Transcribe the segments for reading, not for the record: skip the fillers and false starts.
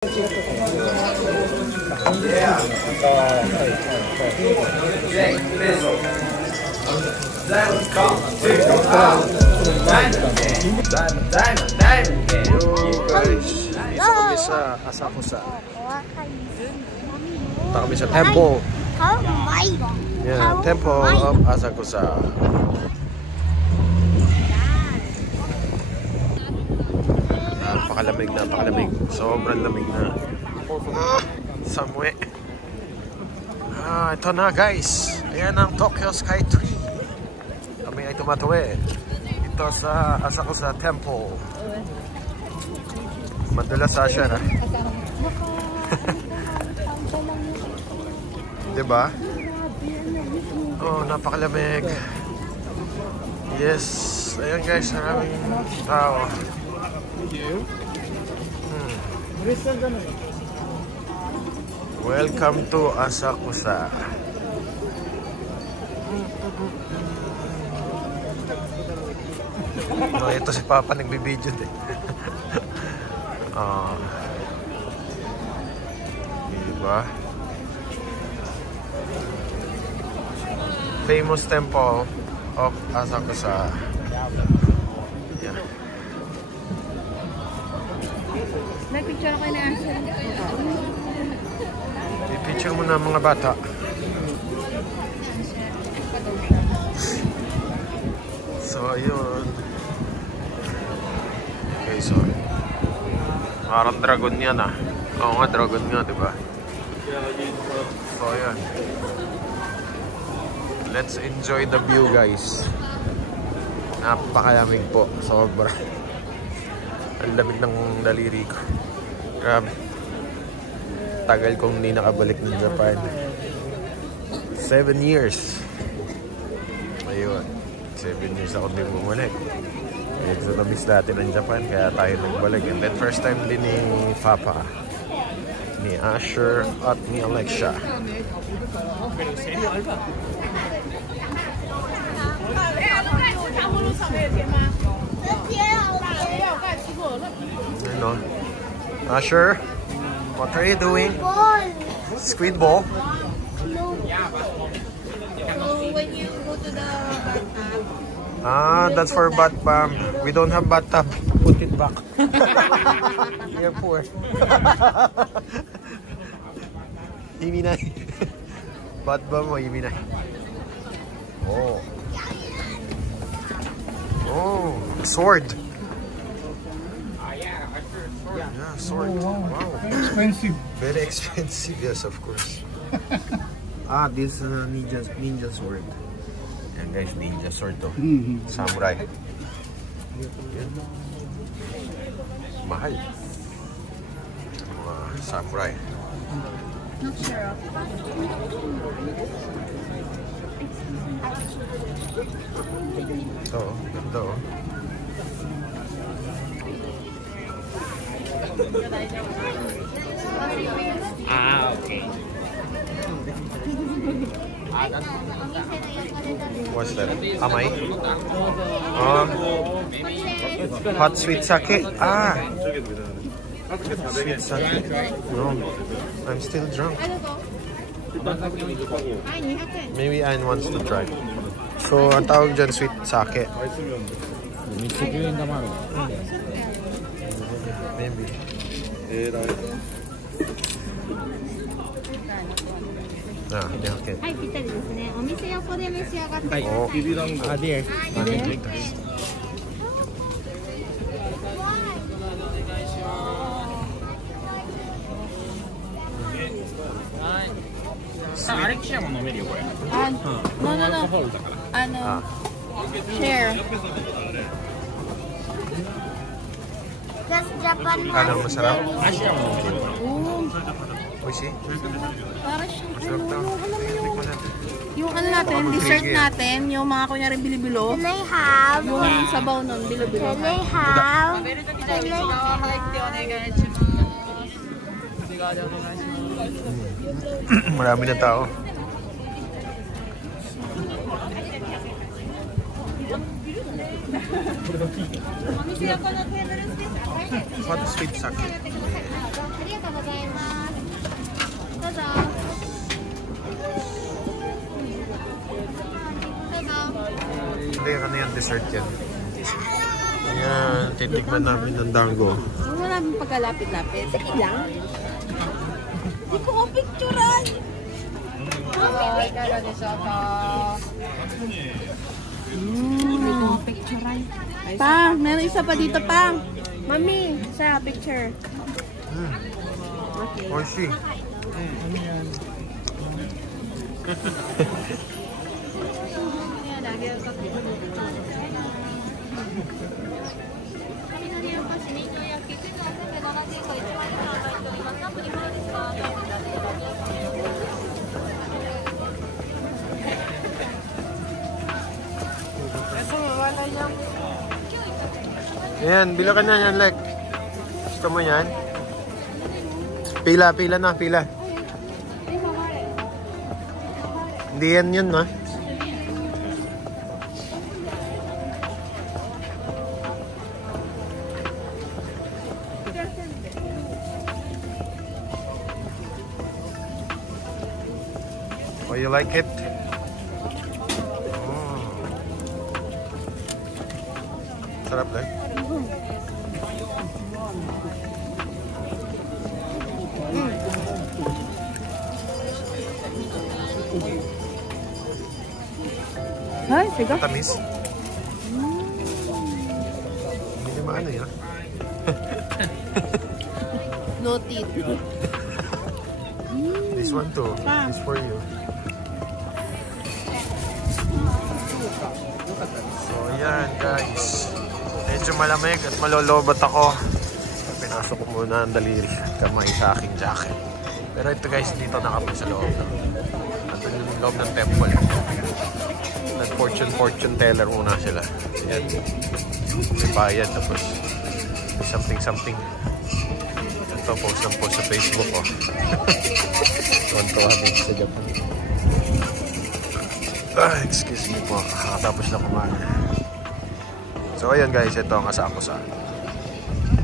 Sa Asakusa. Punta kami sa temple. Yeah, temple of Asakusa. Napakalamig. Sobrang lamig na. Samue. Ito na guys. Ayan ang Tokyo Sky Tree. Kami ay tumatawi. Ito sa Asakusa Temple. Madulas siya na. Diba? Oh, napakalamig. Yes. Ayan guys, maraming tao. Welcome to Asakusa. No, ito si Papa nagbibideo din. Diba? Famous temple of Asakusa. Yeah. Nag-picture ako na Asher. I-picture mo na mga bata. So, ayun. Okay, so parang dragon yan ah. Oo nga, dragon nga, diba? So, ayan. Let's enjoy the view, guys. Napakalamig po. Sobra. Ang lamig ng daliri ko. Grabe. Tagal kong hindi nakabalik ng Japan. 7 years. Ayun. 7 years ako din bumalik. So, na-miss natin ang Japan, kaya tayo nagbalik. And then, first time din ni Papa, ni Asher, at ni Alexia. Ano? Asher, what are you doing? Squid ball? When you go to the bathtub. That's for bathtub. We don't have bathtub. Put it back. You're poor. Iminay. Bathtub mo, iminay. Oh. Oh, sword. Yeah, sword. Wow. Expensive. Very expensive, yes, of course. This ninja sword. Yan guys, ninja sword to. Samurai. Yan. Mahal. Samurai. Not sure. Ito, ganda oh. Okay. What's that? Amay? Hot sweet sake? Sweet sake. No, I'm still drunk. Maybe Anne wants to try. So, ang tawag dyan, sweet sake. Maybe. Okay. はい、ぴったりですね。お店横で召し上がってください。Oh. There. Alexia も飲めるよこれ。No. Share. That's Japan. Ano, masarap? Alexia も飲めるよ。 Oishi? Para siyang Masarap daw. Tingnan ko natin. yung ano natin, dessert natin, yung mga kunyari bilo-bilo. Can I have? Yung sabaw nun, bilo-bilo. Can I have? Marami na tao. Hot sweet sake. Hindi, ano yan? Dessert yan. Ayan, titigman namin ng dango. Huwag namin pagkalapit-lapit. Sige lang. Hindi ko ko picturean. Pa, meron isa pa dito pa. Mami, sa picture. Oishi. Ayan, bila ka na yan, Lek. Gusto mo yan? Pila na, pila. Hindi yan yun, ha? Oh, you like it? Oh. Sarap, Lek. Ay, sige. Tamis. Hindi maano yun. Noted. This one too. This for you. So yan guys. Medyo malamig at malolobat ako. Pinasok ko muna ang daliri at kamay sa aking jacket. Pero ito guys, dito nakapag sa loob. Nandun yung loob ng temple. Nag-fortune teller muna sila. Yan. May bayad tapos something. Ito, post sa Facebook ko. Tuwan-tuwa dito sa Japan. Excuse me po. Nakatapos na kumain. So ayan guys, ito ang Asakusa.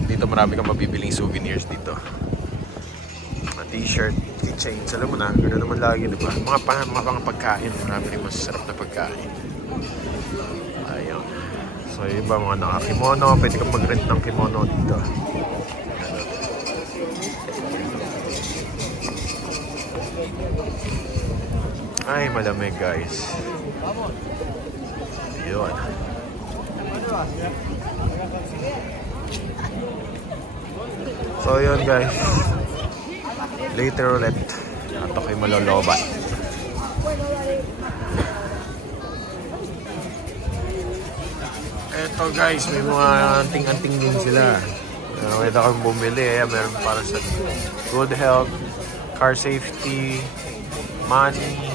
Dito marami kang mabibiling souvenirs dito. Mga t-shirt, keychains. Alam mo na, gano'n naman lagi, diba? Mga pagkain. Marami rin masasarap na pagkain. Ayun. So iba mga naka-kimono. Pwede kang mag-rent ng kimono dito. Ay, malamig guys. Yun. So yun guys. Later ulit. At ako'y malolobat. Eto guys, may mga anting-anting din sila. Ito kang bumili. Meron para sa good health, car safety, money.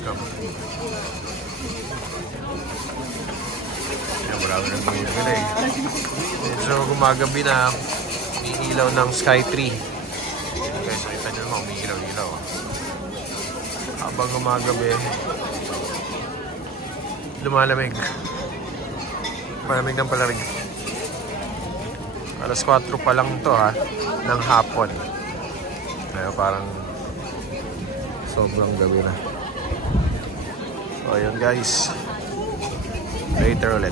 Come. Ayan, marami ng pangilagay. So, gumagabi na, umiilaw ng Sky Tree. Okay, so kita nyo naman, umiilaw-ilaw. Habang gumagabi, lumalamig. Malamig ng palarig. Alas 4 pa lang to ha, ng hapon. Kaya parang sobrang gabi na. So ayun guys, later ulit.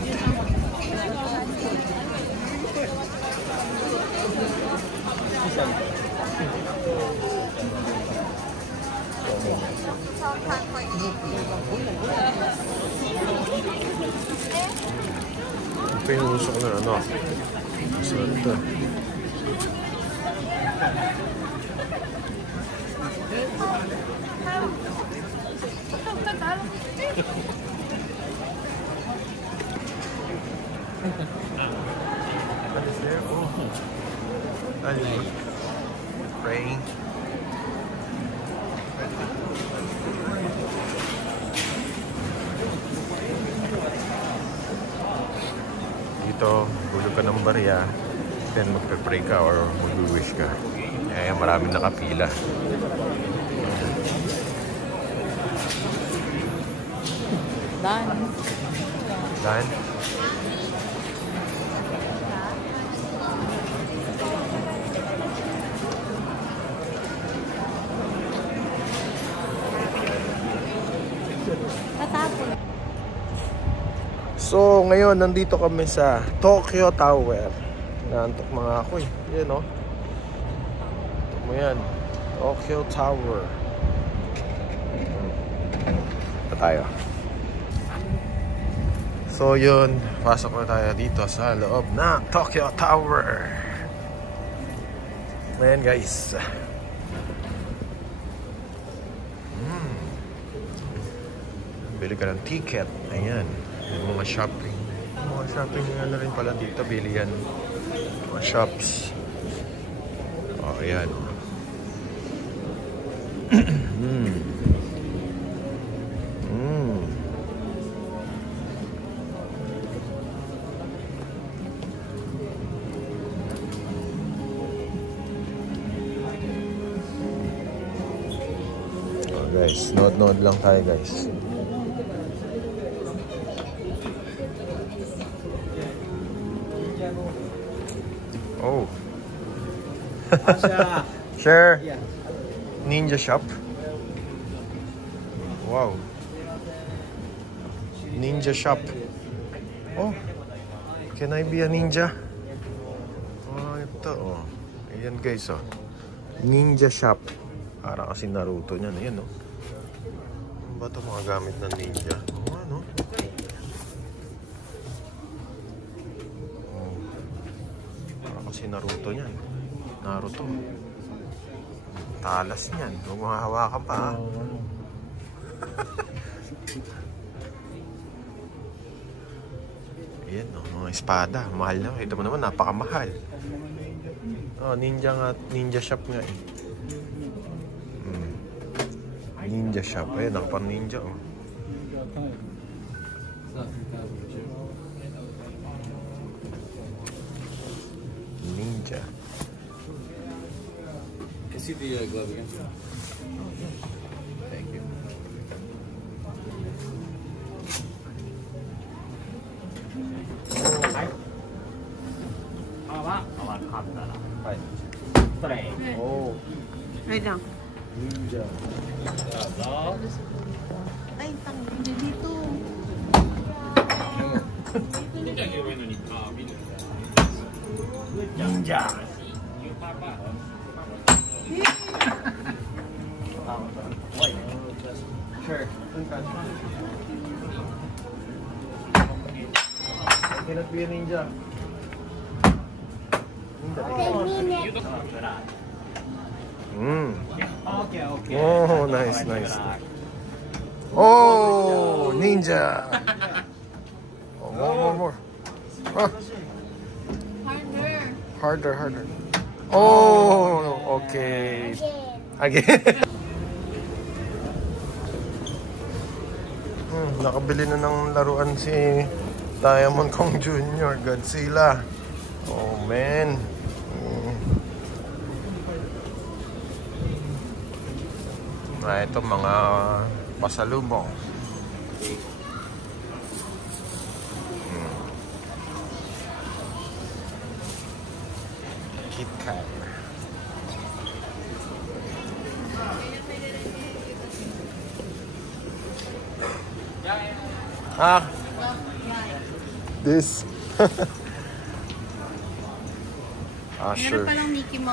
Ito yung usok na ano. So ito. What is there? Oh. Praying. Dito, bulog ka ng barya, then magpe-pray ka or mag-wish ka. Kaya maraming nakapila. Dan. Dan? Tatapon. So, ngayon, nandito kami sa Tokyo Tower. Naantok mga ako eh. Yan o. Ito mo yan. Tokyo Tower. Ito tayo. So, yun. Pasok na tayo dito sa loob na Tokyo Tower. Ayan guys. Bili ka ng ticket. Ayan. Yung mga shopping. Mga shopping na rin pala dito. Bili yan. Mga shops. Oh, ayan. Oh, guys. Nood-nood lang tayo guys. Oh. Sure. Yeah. Ninja shop. Wow. Ninja shop. Oh. Can I be a ninja? Oh, ito oh. Ayan guys oh. Ninja shop. Para kasi Naruto niyan. Ayan oh. Ano ba ito mga gamit ng ninja? Oh, ano? Si Naruto niyan. Naruto. Talas niyan. Huwag mahahawakan pa. Ayan, oh, mga espada. Mahal na. Ito mo naman, napakamahal. Oh, ninja nga. Ninja shop nga eh. Ninja shop. Ayan, nakapang ninja oh. Ninja. Can see the glove again? Thank you. Oh, Wait lang. ninja. Ay, hindi dito. Ninja. Sure. I cannot be a ninja. Okay, okay. Oh, nice, nice. Oh, ninja. Oh, more. Ah, Harder. harder. Oh, okay. Again. Nakabili na ng laruan si Diamond Kong Jr. Godzilla. Oh, man. Ito mga pasalubong. KitKat. This. Meron Sure. palang Mickey Mouse.